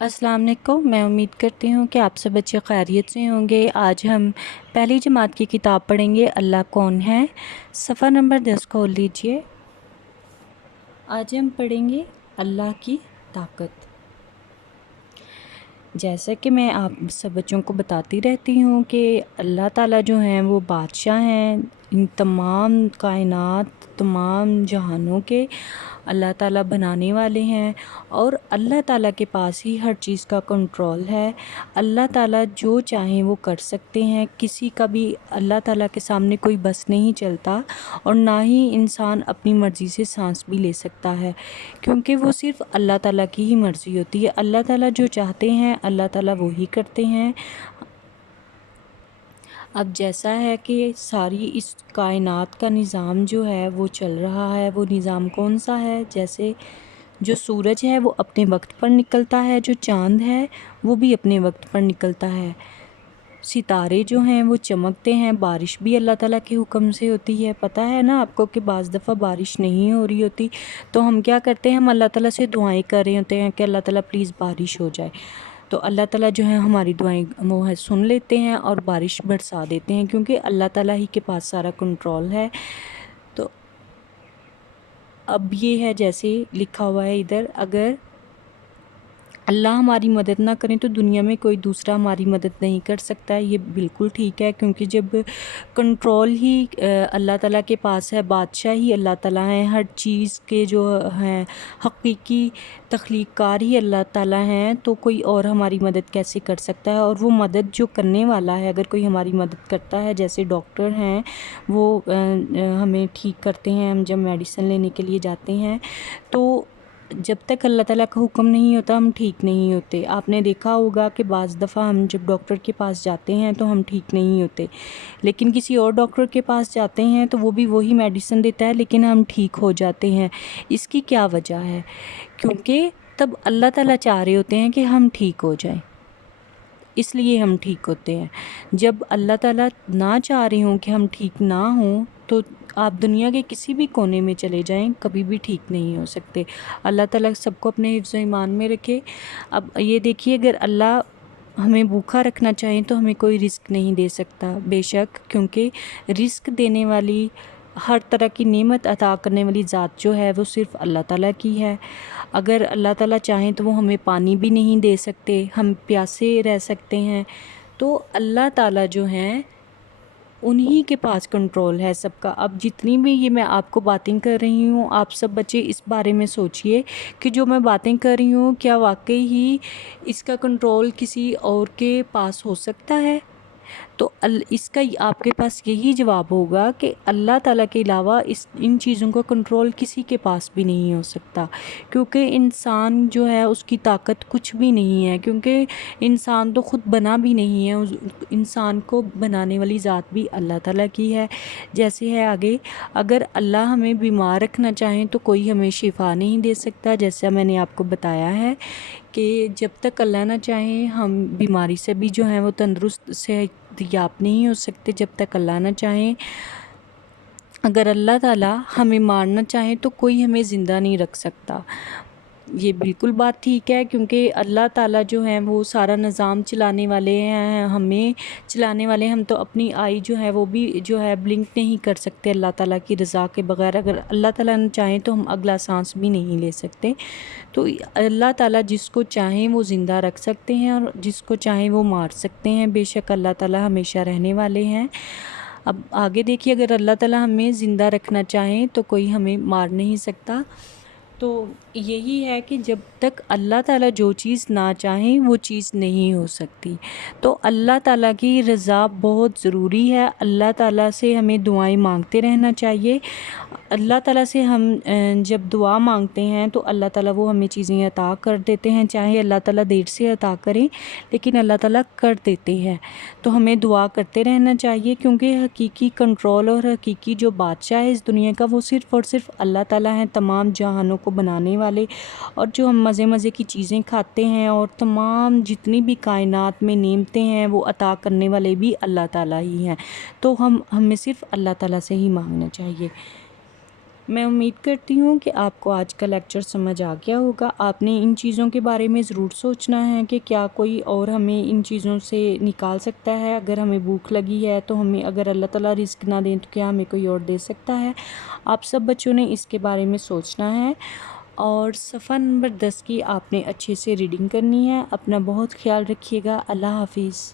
अस्सलाम वालेकुम। मैं उम्मीद करती हूँ कि आप सब बच्चे खैरियत से होंगे। आज हम पहली जमात की किताब पढ़ेंगे, अल्लाह कौन है। सफ़ा नंबर 10 खोल लीजिए। आज हम पढ़ेंगे अल्लाह की ताकत। जैसा कि मैं आप सब बच्चों को बताती रहती हूँ कि अल्लाह ताला जो हैं वो बादशाह हैं, इन तमाम कायनात, तमाम जहानों के अल्लाह ताला बनाने वाले हैं और अल्लाह ताला के पास ही हर चीज़ का कंट्रोल है। अल्लाह ताला जो चाहें वो कर सकते हैं। किसी का भी अल्लाह ताला के सामने कोई बस नहीं चलता और ना ही इंसान अपनी मर्ज़ी से सांस भी ले सकता है, क्योंकि वो सिर्फ़ अल्लाह ताला की ही मर्ज़ी होती है। अल्लाह ताला जो चाहते हैं अल्लाह ताला वो ही करते हैं। अब जैसा है कि सारी इस कायनात का निज़ाम जो है वो चल रहा है, वो निज़ाम कौन सा है? जैसे जो सूरज है वो अपने वक्त पर निकलता है, जो चाँद है वो भी अपने वक्त पर निकलता है, सितारे जो हैं वो चमकते हैं, बारिश भी अल्लाह ताला के हुक्म से होती है। पता है ना आपको कि बाज़ दफ़ा बारिश नहीं हो रही होती तो हम क्या करते हैं, हम अल्लाह ताला से दुआएं कर रहे होते हैं कि अल्लाह ताला प्लीज़ बारिश हो जाए। तो अल्लाह ताला जो है हमारी दुआएं वो है सुन लेते हैं और बारिश बरसा देते हैं, क्योंकि अल्लाह ताला ही के पास सारा कंट्रोल है। तो अब ये है जैसे लिखा हुआ है इधर, अगर अल्लाह हमारी मदद ना करें तो दुनिया में कोई दूसरा हमारी मदद नहीं कर सकता है। ये बिल्कुल ठीक है, क्योंकि जब कंट्रोल ही अल्लाह ताला के पास है, बादशाह ही अल्लाह ताला हैं, हर चीज़ के जो हैं हकीकी तख्लीक़कार ही अल्लाह ताला हैं, तो कोई और हमारी मदद कैसे कर सकता है। और वो मदद जो करने वाला है, अगर कोई हमारी मदद करता है, जैसे डॉक्टर हैं वो हमें ठीक करते हैं, हम जब मेडिसिन लेने के लिए जाते हैं तो जब तक अल्लाह ताला का हुक्म नहीं होता हम ठीक नहीं होते। आपने देखा होगा कि बाज़ दफ़ा हम जब डॉक्टर के पास जाते हैं तो हम ठीक नहीं होते, लेकिन किसी और डॉक्टर के पास जाते हैं तो वो भी वही मेडिसिन देता है लेकिन हम ठीक हो जाते हैं। इसकी क्या वजह है? क्योंकि तब अल्लाह ताला चाह रहे होते हैं कि हम ठीक हो जाएं, इसलिए हम ठीक होते हैं। जब अल्लाह ताला ना चाह रहे हों कि हम ठीक ना हों तो आप दुनिया के किसी भी कोने में चले जाएं, कभी भी ठीक नहीं हो सकते। अल्लाह ताला सबको अपने हिफ्ज़ ईमान में रखे। अब ये देखिए, अगर अल्लाह हमें भूखा रखना चाहें तो हमें कोई रिस्क नहीं दे सकता, बेशक, क्योंकि रिस्क देने वाली, हर तरह की नेमत अता करने वाली ज़ात जो है वो सिर्फ़ अल्लाह ताला की है। अगर अल्लाह ताला चाहें तो वो हमें पानी भी नहीं दे सकते, हम प्यासे रह सकते हैं। तो अल्लाह ताला जो हैं उन्हीं के पास कंट्रोल है सबका। अब जितनी भी ये मैं आपको बातें कर रही हूँ, आप सब बच्चे इस बारे में सोचिए कि जो मैं बातें कर रही हूँ क्या वाकई ही इसका कंट्रोल किसी और के पास हो सकता है? तो इसका आपके पास यही जवाब होगा कि अल्लाह ताला के अलावा इन चीज़ों का कंट्रोल किसी के पास भी नहीं हो सकता, क्योंकि इंसान जो है उसकी ताकत कुछ भी नहीं है, क्योंकि इंसान तो ख़ुद बना भी नहीं है, उस इंसान को बनाने वाली ज़ात भी अल्लाह ताला की है। जैसे है आगे, अगर अल्लाह हमें बीमार रखना चाहें तो कोई हमें शिफा नहीं दे सकता, जैसा मैंने आपको बताया है कि जब तक अल्लाह ना चाहे हम बीमारी से भी जो है वो तंदुरुस्त सेहतयाब नहीं हो सकते, जब तक अल्लाह ना चाहे। अगर अल्लाह ताला हमें मारना चाहे तो कोई हमें ज़िंदा नहीं रख सकता। ये बिल्कुल बात ठीक है, क्योंकि अल्लाह ताला जो हैं वो सारा निज़ाम चलाने वाले हैं, हमें चलाने वाले। हम तो अपनी आई जो है वो भी जो है ब्लिंक नहीं कर सकते अल्लाह ताला की रज़ा के बग़ैर। अगर अल्लाह ताला न चाहें तो हम अगला सांस भी नहीं ले सकते। तो अल्लाह ताला जिसको चाहें वो ज़िंदा रख सकते हैं और जिसको चाहें वो मार सकते हैं। बेशक अल्लाह ताला हमेशा रहने वाले हैं। अब आगे देखिए, अगर अल्लाह ताला हमें ज़िंदा रखना चाहें तो कोई हमें मार नहीं सकता। तो यही है कि जब तक अल्लाह ताला जो चीज़ ना चाहें वो चीज़ नहीं हो सकती। तो अल्लाह ताला की रज़ा बहुत ज़रूरी है। अल्लाह ताला से हमें दुआएं मांगते रहना चाहिए। अल्लाह ताला से हम जब दुआ मांगते हैं तो अल्लाह ताला वो हमें चीज़ें अता कर देते हैं, चाहे अल्लाह ताला देर से अता करें लेकिन अल्लाह ताला कर देते हैं। तो हमें दुआ करते रहना चाहिए, क्योंकि हकीकी कंट्रोल और हकीकी जो बादशाह है इस दुनिया का वो सिर्फ़ और सिर्फ अल्लाह ताला हैं, तमाम जहानों को बनाने वाले। और जो हम मज़े मज़े की चीज़ें खाते हैं और तमाम जितनी भी कायनात में नेमतें हैं वो अता करने वाले भी अल्लाह ताला ही हैं। तो हमें सिर्फ़ अल्लाह ताला से ही मांगना चाहिए। میں امید کرتی ہوں کہ آپ کو آج کا لیکچر سمجھ آ گیا ہوگا۔ آپ نے ان چیزوں کے بارے میں ضرور سوچنا ہے کہ کیا کوئی اور ہمیں ان چیزوں سے نکال سکتا ہے۔ اگر ہمیں بھوک لگی ہے تو ہمیں، اگر اللہ تعالیٰ رزق نہ دیں تو کیا ہمیں کوئی اور دے سکتا ہے؟ آپ سب بچوں نے اس کے بارے میں سوچنا ہے، اور صفحہ نمبر 10 کی آپ نے اچھے سے ریڈنگ کرنی ہے۔ اپنا بہت خیال رکھیے گا۔ اللہ حافظ۔